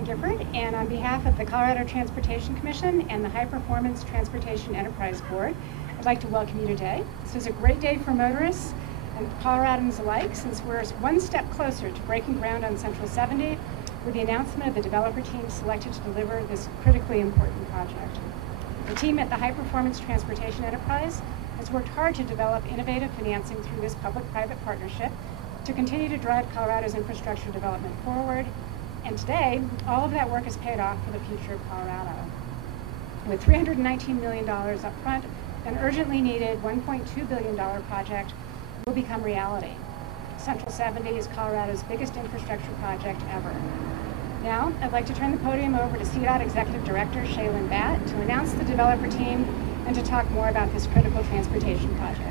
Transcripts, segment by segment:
Gifford, and on behalf of the Colorado Transportation Commission and the High Performance Transportation Enterprise Board, I'd like to welcome you today. This is a great day for motorists and Coloradans alike, since we're one step closer to breaking ground on Central 70 with the announcement of the developer team selected to deliver this critically important project. The team at the High Performance Transportation Enterprise has worked hard to develop innovative financing through this public-private partnership to continue to drive Colorado's infrastructure development forward. And today, all of that work is paid off for the future of Colorado. With $319 million up front, an urgently needed $1.2 billion project will become reality. Central 70 is Colorado's biggest infrastructure project ever. Now, I'd like to turn the podium over to CDOT Executive Director Shaylin Batt to announce the developer team and to talk more about this critical transportation project.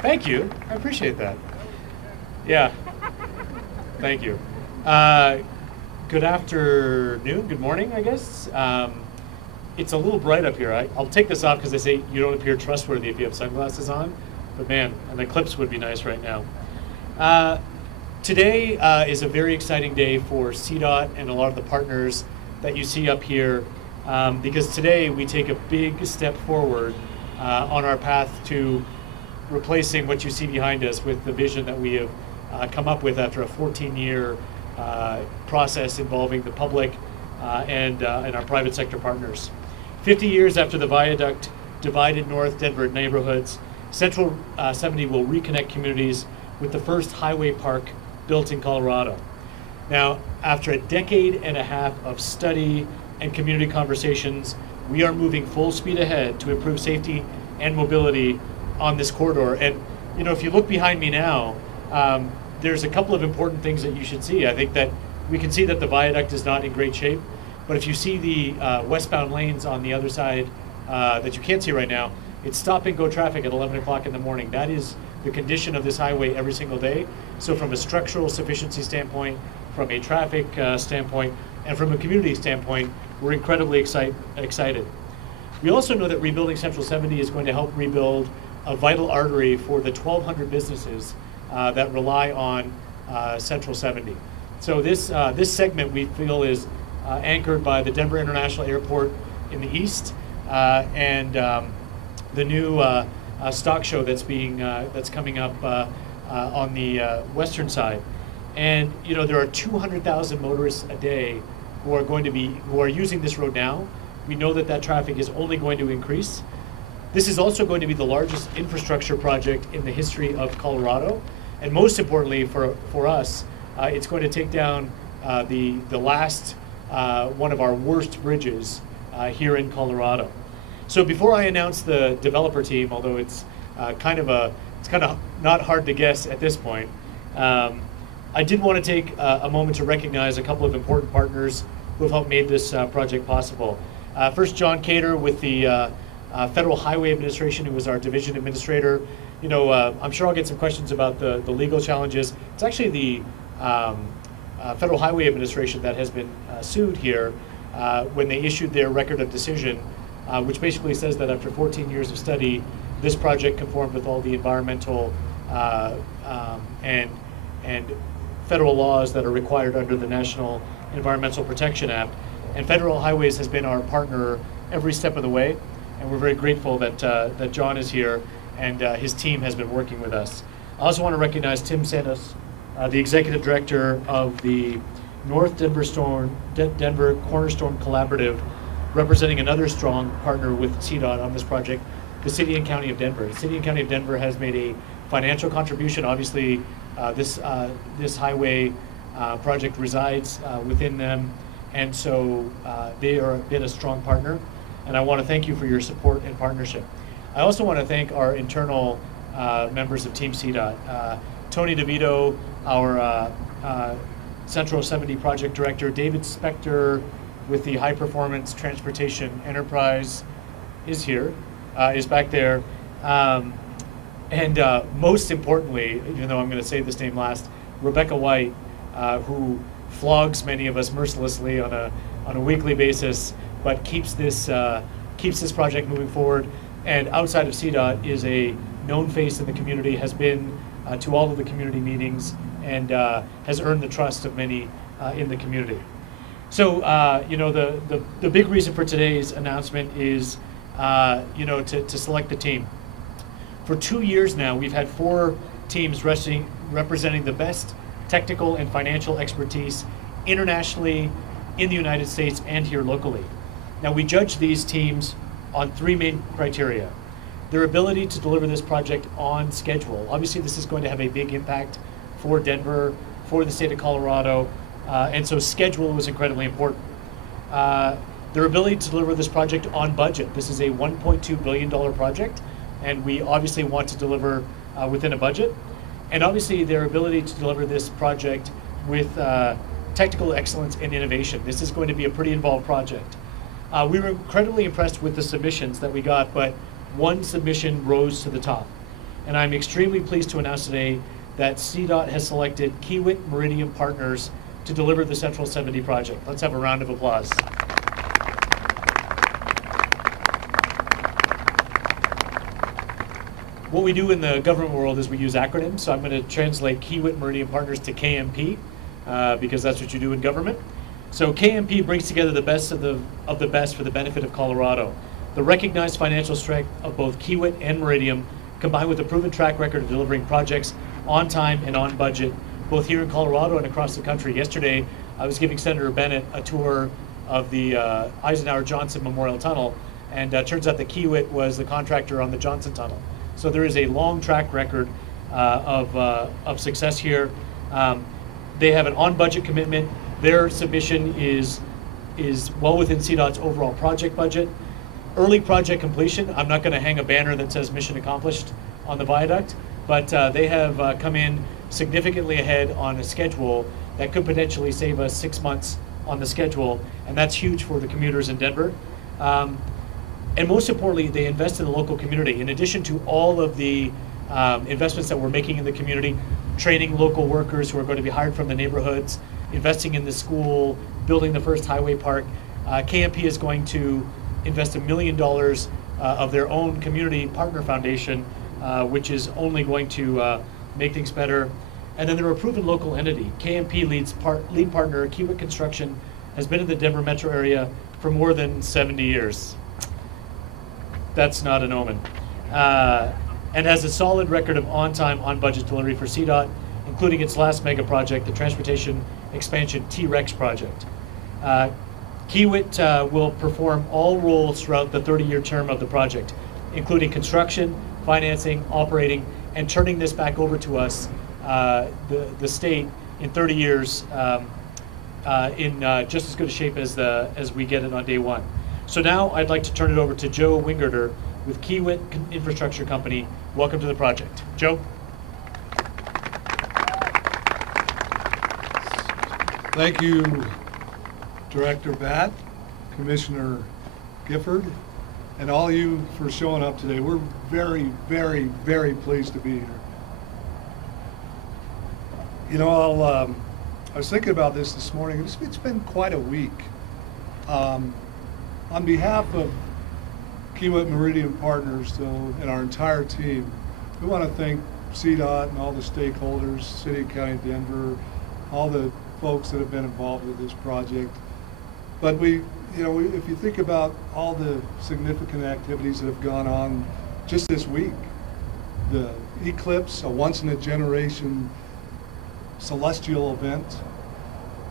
Thank you. I appreciate that. Yeah. Thank you. Good afternoon, good morning, I guess. It's a little bright up here. I'll take this off because they say you don't appear trustworthy if you have sunglasses on. But man, an eclipse would be nice right now. Today is a very exciting day for CDOT and a lot of the partners that you see up here, because today we take a big step forward on our path to replacing what you see behind us with the vision that we have come up with after a 14-year process involving the public and our private sector partners. 50 years after the viaduct divided North Denver neighborhoods, Central 70 will reconnect communities with the first highway park built in Colorado. Now, after a decade and a half of study and community conversations, we are moving full speed ahead to improve safety and mobility on this corridor. And you know, if you look behind me now, there's a couple of important things that you should see. I think that we can see that the viaduct is not in great shape, but if you see the westbound lanes on the other side that you can't see right now, it's stop and go traffic at 11 o'clock in the morning. That is the condition of this highway every single day. So from a structural sufficiency standpoint, from a traffic standpoint, and from a community standpoint, we're incredibly excited. We also know that rebuilding Central 70 is going to help rebuild a vital artery for the 1,200 businesses that rely on Central 70. So this segment we feel is anchored by the Denver International Airport in the east and the new stock show that's coming up on the western side. And you know, there are 200,000 motorists a day who are using this road now. We know that traffic is only going to increase. This is also going to be the largest infrastructure project in the history of Colorado. And most importantly for us, it's going to take down the last one of our worst bridges here in Colorado. So before I announce the developer team, although it's kind of not hard to guess at this point, I did want to take a moment to recognize a couple of important partners who have helped make this project possible. First, John Cater with the Federal Highway Administration, who was our division administrator. You know, I'm sure I'll get some questions about the legal challenges. It's actually the Federal Highway Administration that has been sued here when they issued their record of decision, which basically says that after 14 years of study, this project conformed with all the environmental and federal laws that are required under the National Environmental Protection Act. And Federal Highways has been our partner every step of the way. And we're very grateful that John is here and his team has been working with us. I also want to recognize Tim Santos, the Executive Director of the North Denver Cornerstone Collaborative, representing another strong partner with CDOT on this project, the City and County of Denver. The City and County of Denver has made a financial contribution. Obviously, this highway project resides within them, and so they have been a strong partner. And I want to thank you for your support and partnership. I also want to thank our internal members of Team CDOT. Tony DeVito, our Central 70 Project Director, David Spector with the High Performance Transportation Enterprise is here, is back there. And most importantly, even though I'm going to say this name last, Rebecca White, who flogs many of us mercilessly on a weekly basis, but keeps this project moving forward. And outside of CDOT is a known face in the community, has been to all of the community meetings and has earned the trust of many in the community. So, the big reason for today's announcement is, to select the team. For 2 years now, we've had 4 teams representing the best technical and financial expertise internationally, in the United States, and here locally. Now, we judge these teams on 3 main criteria. Their ability to deliver this project on schedule. Obviously, this is going to have a big impact for Denver, for the state of Colorado, and so schedule was incredibly important. Their ability to deliver this project on budget. This is a $1.2 billion project, and we obviously want to deliver within a budget. And obviously, their ability to deliver this project with technical excellence and innovation. This is going to be a pretty involved project. We were incredibly impressed with the submissions that we got, but one submission rose to the top. And I'm extremely pleased to announce today that CDOT has selected Kiewit Meridiam Partners to deliver the Central 70 project. Let's have a round of applause. What we do in the government world is we use acronyms, so I'm going to translate Kiewit Meridiam Partners to KMP, because that's what you do in government. So KMP brings together the best of the best for the benefit of Colorado. The recognized financial strength of both Kiewit and Meridiam, combined with a proven track record of delivering projects on time and on budget, both here in Colorado and across the country. Yesterday, I was giving Senator Bennett a tour of the Eisenhower-Johnson Memorial Tunnel, and turns out that Kiewit was the contractor on the Johnson Tunnel. So there is a long track record of success here. They have an on-budget commitment. Their submission is well within CDOT's overall project budget. Early project completion, I'm not going to hang a banner that says mission accomplished on the viaduct, but they have come in significantly ahead on a schedule that could potentially save us 6 months on the schedule, and that's huge for the commuters in Denver. And most importantly, they invest in the local community. In addition to all of the investments that we're making in the community, training local workers who are going to be hired from the neighborhoods, investing in the school, building the first highway park, KMP is going to invest $1 million of their own community partner foundation, which is only going to make things better. And then they're a proven local entity. KMP lead partner Kiewit Construction has been in the Denver metro area for more than 70 years. That's not an omen. And has a solid record of on-time, on-budget delivery for CDOT, including its last mega project, the Transportation Expansion T-Rex project. Kiewit will perform all roles throughout the 30-year term of the project, including construction, financing, operating, and turning this back over to us, the state, in 30 years in just as good a shape as we get it on day one. So now I'd like to turn it over to Joe Wingerter with Kiewit Infrastructure Company. Welcome to the project. Joe? Thank you, Director Batt, Commissioner Gifford, and all of you for showing up today. We're very, very, very pleased to be here. You know, I was thinking about this morning. It's been quite a week. On behalf of Kiewit Meridiam Partners, though, and our entire team, we want to thank CDOT and all the stakeholders, City and County of Denver, all the folks that have been involved with this project. But if you think about all the significant activities that have gone on just this week, the eclipse, a once-in-a-generation celestial event.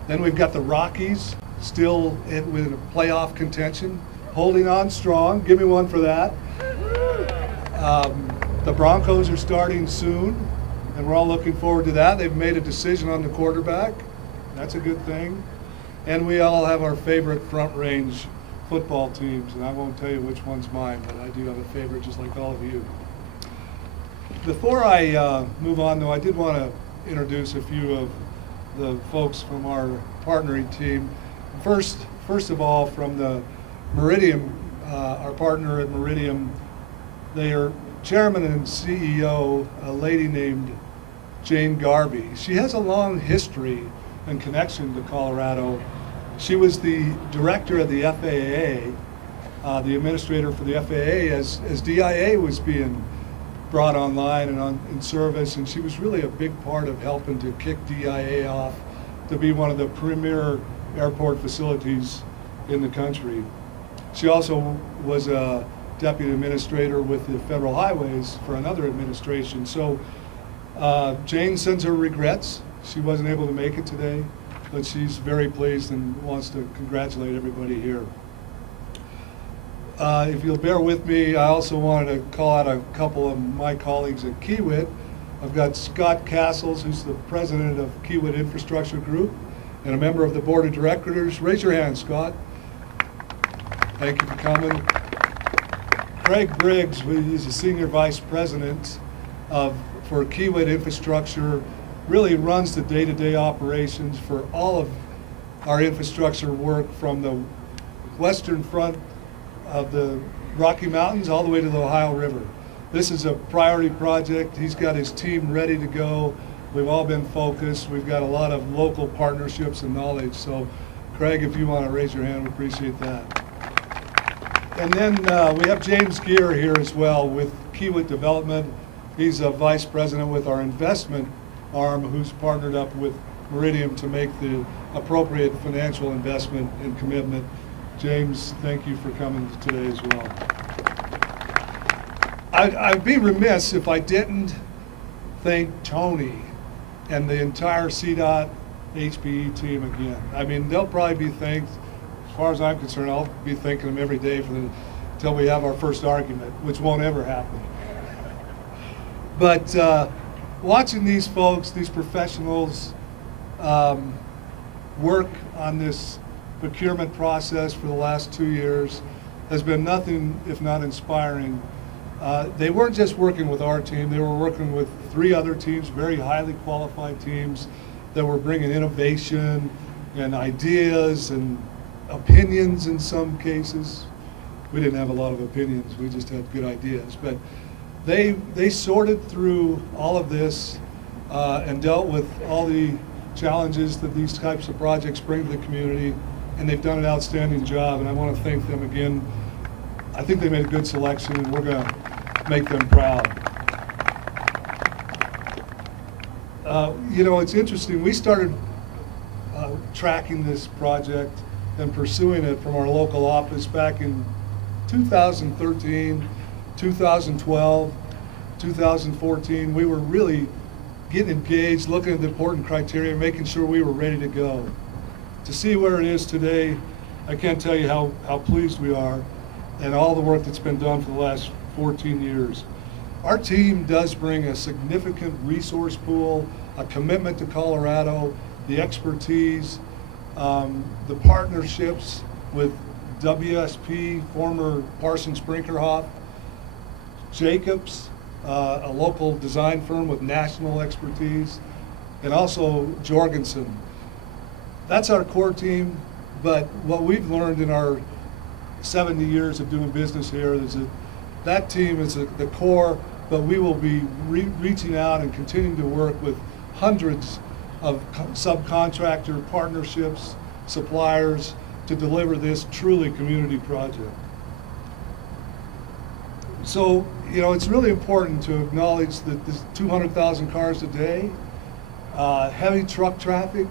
Then we've got the Rockies still with a playoff contention, holding on strong. Give me one for that. The Broncos are starting soon, and we're all looking forward to that. They've made a decision on the quarterback. That's a good thing. And we all have our favorite front range football teams, and I won't tell you which one's mine, but I do have a favorite just like all of you. Before I move on, though, I did want to introduce a few of the folks from our partnering team. First of all, from the Meridiam, our partner at Meridiam, they are chairman and CEO, a lady named Jane Garvey. She has a long history and connection to Colorado. She was the director of the FAA, the administrator for the FAA as DIA was being brought online and in service, and she was really a big part of helping to kick DIA off to be one of the premier airport facilities in the country. She also was a deputy administrator with the Federal Highways for another administration. So Jane sends her regrets. She wasn't able to make it today, but she's very pleased and wants to congratulate everybody here. If you'll bear with me, I also wanted to call out a couple of my colleagues at Kiewit. I've got Scott Castles, who's the president of Kiewit Infrastructure Group and a member of the board of directors. Raise your hand, Scott. Thank you for coming. Craig Briggs, who is the senior vice president for Kiewit Infrastructure, really runs the day-to-day operations for all of our infrastructure work from the western front of the Rocky Mountains all the way to the Ohio River. This is a priority project. He's got his team ready to go. We've all been focused. We've got a lot of local partnerships and knowledge. So Craig, if you want to raise your hand, we appreciate that. And then we have James Gear here as well with Kiewit Development. He's a vice president with our investment arm who's partnered up with Meridiam to make the appropriate financial investment and commitment. James, thank you for coming today as well. I'd be remiss if I didn't thank Tony and the entire CDOT HPE team again. I mean, they'll probably be thanked. As far as I'm concerned, I'll be thanking them every day until we have our first argument, which won't ever happen. But watching these folks, these professionals, work on this procurement process for the last 2 years has been nothing if not inspiring. They weren't just working with our team, they were working with 3 other teams, very highly qualified teams that were bringing innovation and ideas and opinions in some cases. We didn't have a lot of opinions, we just had good ideas. But they sorted through all of this and dealt with all the challenges that these types of projects bring to the community, and they've done an outstanding job, and I want to thank them again. I think they made a good selection, and we're going to make them proud. You know, it's interesting. We started tracking this project and pursuing it from our local office back in 2013, 2012, 2014. We were really getting engaged, looking at the important criteria, making sure we were ready to go. To see where it is today, I can't tell you how pleased we are and all the work that's been done for the last 14 years. Our team does bring a significant resource pool, a commitment to Colorado, the expertise, the partnerships with WSP, former Parsons Brinkerhoff, Jacobs, a local design firm with national expertise, and also Jorgensen. That's our core team, but what we've learned in our 70 years of doing business here is that team is the core, but we will be reaching out and continuing to work with hundreds of subcontractor partnerships, suppliers, to deliver this truly community project. So, you know, it's really important to acknowledge that there's 200,000 cars a day, heavy truck traffic.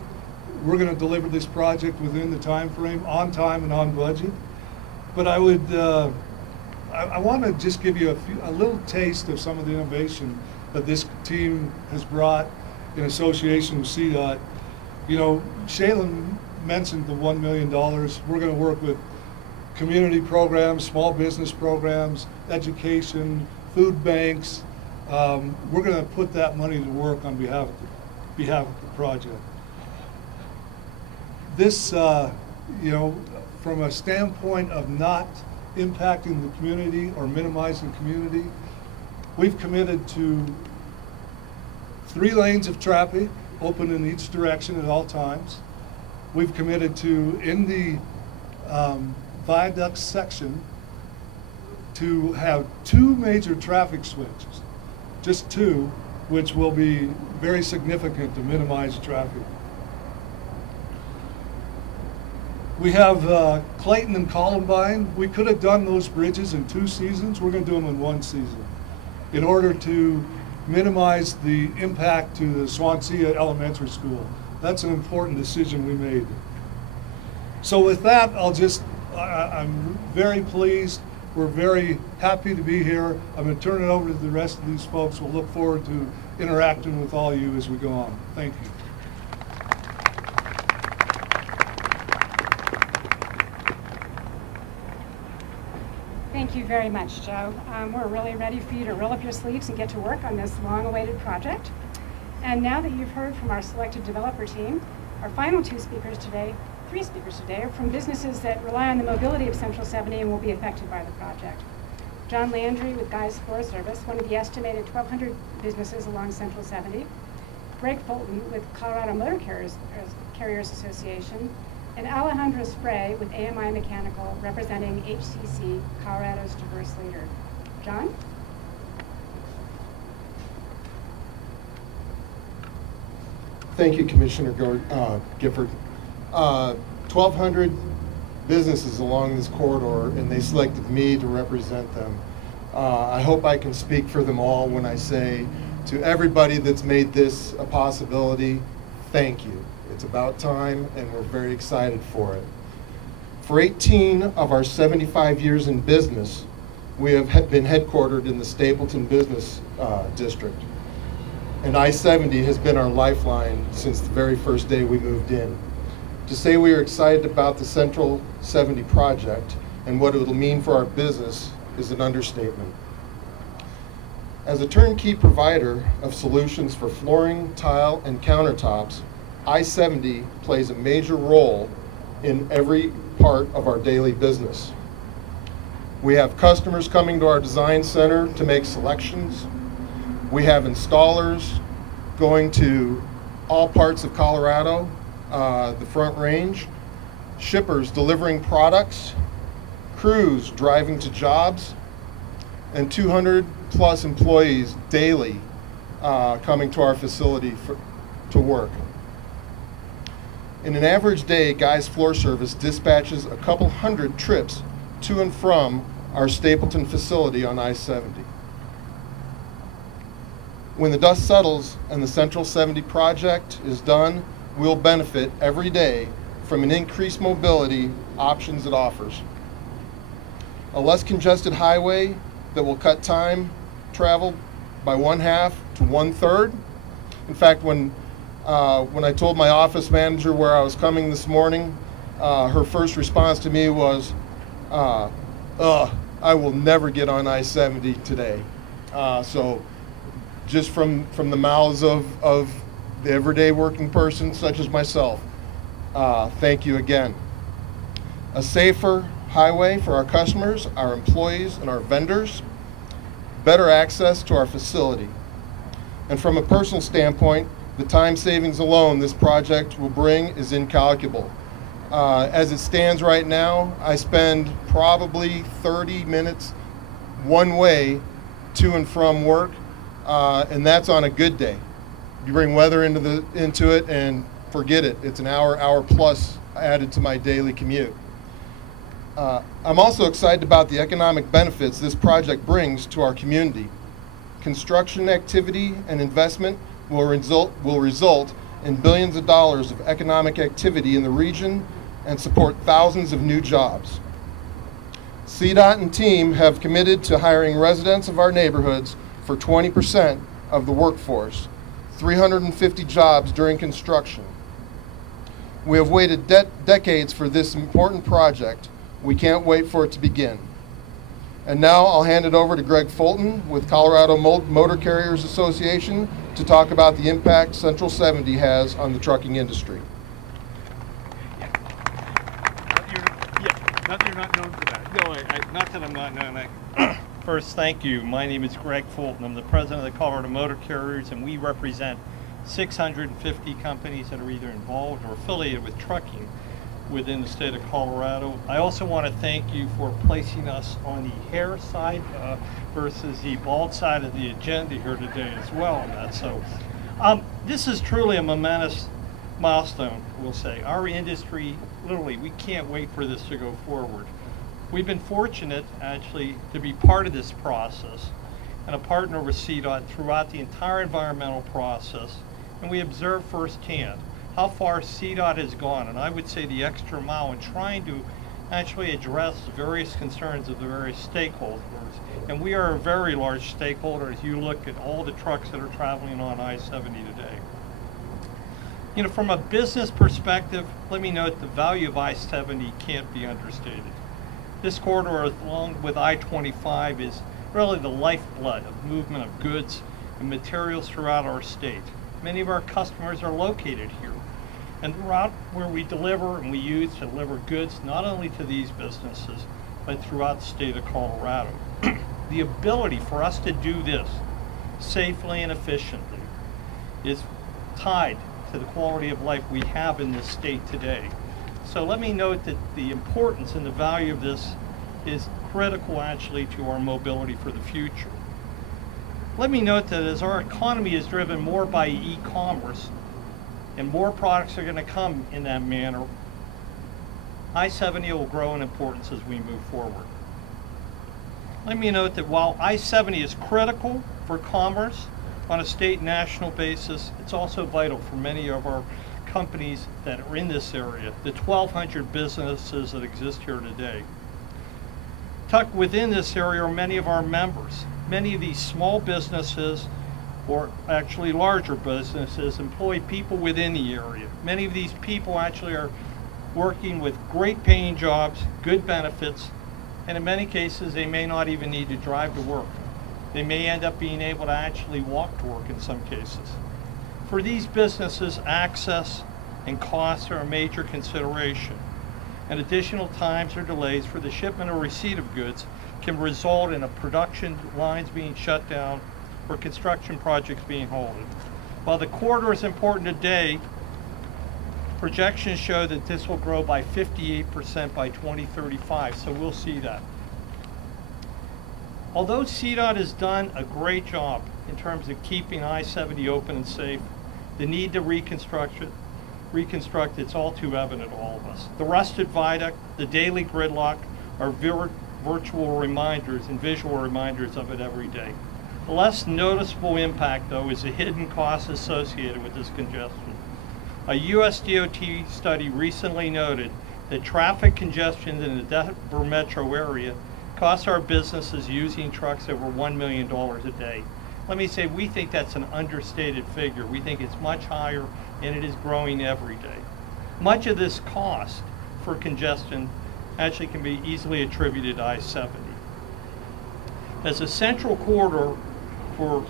We're going to deliver this project within the time frame, on time and on budget. But I would, I want to just give you a little taste of some of the innovation that this team has brought in association with CDOT. You know, Shaylin mentioned the $1 million. We're going to work with community programs, small business programs, education, food banks. We're going to put that money to work on behalf of the project. This, you know, from a standpoint of not impacting the community or minimizing community, we've committed to 3 lanes of traffic open in each direction at all times. We've committed to, in the viaduct section, to have 2 major traffic switches, just 2, which will be very significant to minimize traffic. We have Clayton and Columbine. We could have done those bridges in 2 seasons. We're going to do them in 1 season. in order to minimize the impact to the Swansea Elementary School. That's an important decision we made. So with that, I'm very pleased. We're very happy to be here. I'm going to turn it over to the rest of these folks. We'll look forward to interacting with all you as we go on. Thank you. Thank you very much, Joe. We're really ready for you to roll up your sleeves and get to work on this long-awaited project. And now that you've heard from our selected developer team, our final three speakers today are from businesses that rely on the mobility of Central 70 and will be affected by the project. John Landry with Guy's Floor Service, one of the estimated 1,200 businesses along Central 70. Greg Fulton with Colorado Motor Carriers Association. And Alejandro Spray with AMI Mechanical, representing HCC, Colorado's diverse leader. John? Thank you, Commissioner Gifford. 1,200 businesses along this corridor, and they selected me to represent them. I hope I can speak for them all when I say to everybody that's made this a possibility, thank you. It's about time, and we're very excited for it. For 18 of our 75 years in business, we have been headquartered in the Stapleton Business District. And I-70 has been our lifeline since the very first day we moved in. To say we are excited about the Central 70 project and what it will mean for our business is an understatement. As a turnkey provider of solutions for flooring, tile, and countertops, I-70 plays a major role in every part of our daily business. We have customers coming to our design center to make selections. We have installers going to all parts of Colorado, the Front Range, shippers delivering products, crews driving to jobs, and 200 plus employees daily coming to our facility to work. In an average day, Guy's Floor Service dispatches a couple hundred trips to and from our Stapleton facility on I-70. When the dust settles and the Central 70 project is done, we'll benefit every day from an increased mobility options it offers. A less congested highway that will cut time traveled by 1/2 to 1/3. In fact, when I told my office manager where I was coming this morning, her first response to me was, I will never get on I-70 today. So just from the mouths of the everyday working person such as myself, thank you again. A safer highway for our customers, our employees, and our vendors, better access to our facility. And from a personal standpoint, the time savings alone this project will bring is incalculable. As it stands right now, I spend probably 30 minutes one way to and from work, and that's on a good day. You bring weather into it and forget it. It's an hour plus added to my daily commute. I'm also excited about the economic benefits this project brings to our community. Construction activity and investment will result in billions of dollars of economic activity in the region and support thousands of new jobs. CDOT and team have committed to hiring residents of our neighborhoods for 20% of the workforce, 350 jobs during construction. We have waited decades for this important project. We can't wait for it to begin. And now I'll hand it over to Greg Fulton with Colorado Motor Carriers Association to talk about the impact Central 70 has on the trucking industry. Not that you're not known for that. No, not that I'm not known. First, thank you. My name is Greg Fulton. I'm the president of the Colorado Motor Carriers, and we represent 650 companies that are either involved or affiliated with trucking within the state of Colorado. I also want to thank you for placing us on the hair side versus the bald side of the agenda here today as well. So this is truly a momentous milestone, we'll say. Our industry, literally, we can't wait for this to go forward. We've been fortunate, actually, to be part of this process. and a partner with CDOT throughout the entire environmental process, and we observe firsthand how far CDOT has gone, and I would say the extra mile in trying to actually address various concerns of the various stakeholders. And we are a very large stakeholder as you look at all the trucks that are traveling on I-70 today. You know, from a business perspective, let me note the value of I-70 can't be understated. This corridor, along with I-25, is really the lifeblood of movement of goods and materials throughout our state. Many of our customers are located here, and the route where we deliver and we use to deliver goods not only to these businesses, but throughout the state of Colorado. The ability for us to do this safely and efficiently is tied to the quality of life we have in this state today. So let me note that the importance and the value of this is critical actually to our mobility for the future. Let me note that as our economy is driven more by e-commerce and more products are going to come in that manner, I-70 will grow in importance as we move forward. Let me note that while I-70 is critical for commerce on a state and national basis, it's also vital for many of our companies that are in this area, the 1,200 businesses that exist here today. Tucked within this area are many of our members. Many of these small businesses, or actually larger businesses, employ people within the area. Many of these people actually are working with great paying jobs, good benefits, and in many cases they may not even need to drive to work. They may end up being able to actually walk to work in some cases. For these businesses, access and costs are a major consideration, and additional times or delays for the shipment or receipt of goods can result in a production lines being shut down or construction projects being halted. While the corridor is important today, projections show that this will grow by 58% by 2035, so we'll see that. Although CDOT has done a great job in terms of keeping I-70 open and safe, the need to reconstruct it's all too evident to all of us. The rusted viaduct, the daily gridlock are virtual reminders and visual reminders of it every day. The less noticeable impact, though, is the hidden costs associated with this congestion. A US DOT study recently noted that traffic congestion in the Denver metro area costs our businesses using trucks over $1 million a day. Let me say, we think that's an understated figure. We think it's much higher, and it is growing every day. Much of this cost for congestion actually can be easily attributed to I-70. As a central corridor for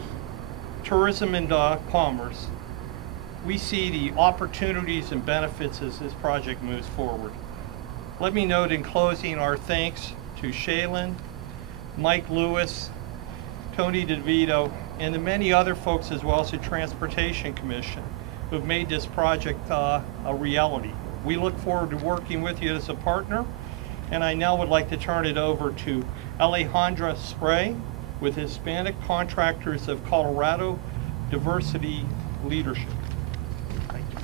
tourism and commerce, we see the opportunities and benefits as this project moves forward. Let me note in closing our thanks to Shaylin, Mike Lewis, Tony DeVito, and the many other folks as well as the Transportation Commission who have made this project a reality. We look forward to working with you as a partner, and I now would like to turn it over to Alejandra Spray with Hispanic Contractors of Colorado Diversity Leadership. Thank you.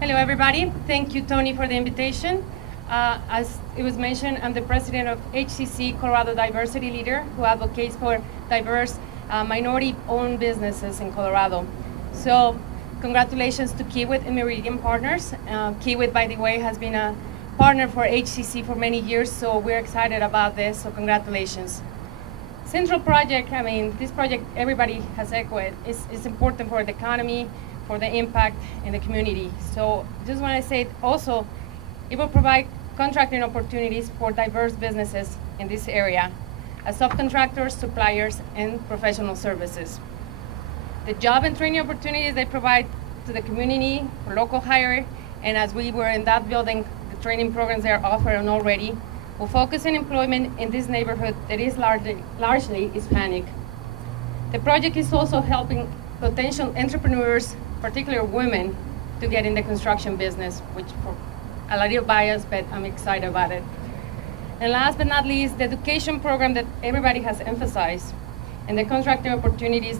Hello everybody, thank you Tony for the invitation. As it was mentioned, I'm the president of HCC Colorado Diversity Leader, who advocates for diverse minority-owned businesses in Colorado. So congratulations to Kiewit Meridiam Partners. Kiewit, by the way, has been a partner for HCC for many years, so we're excited about this, so congratulations. Central project, I mean, this project, everybody has echoed, it's important for the economy, for the impact in the community. So just want to say also, it will provide contracting opportunities for diverse businesses in this area, as subcontractors, suppliers, and professional services. The job and training opportunities they provide to the community for local hire, and as we were in that building, the training programs they are offering already, will focus on employment in this neighborhood that is largely Hispanic. The project is also helping potential entrepreneurs, particularly women, to get in the construction business, which for a little biased, but I'm excited about it. And last but not least, the education program that everybody has emphasized and the contracting opportunities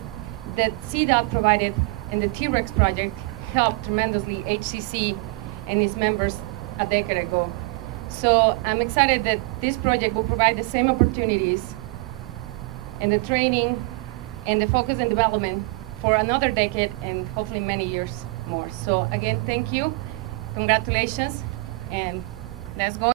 that CDOT provided in the T-Rex project helped tremendously HCC and its members a decade ago. So I'm excited that this project will provide the same opportunities and the training and the focus and development for another decade and hopefully many years more. So again, thank you, congratulations, and let's go.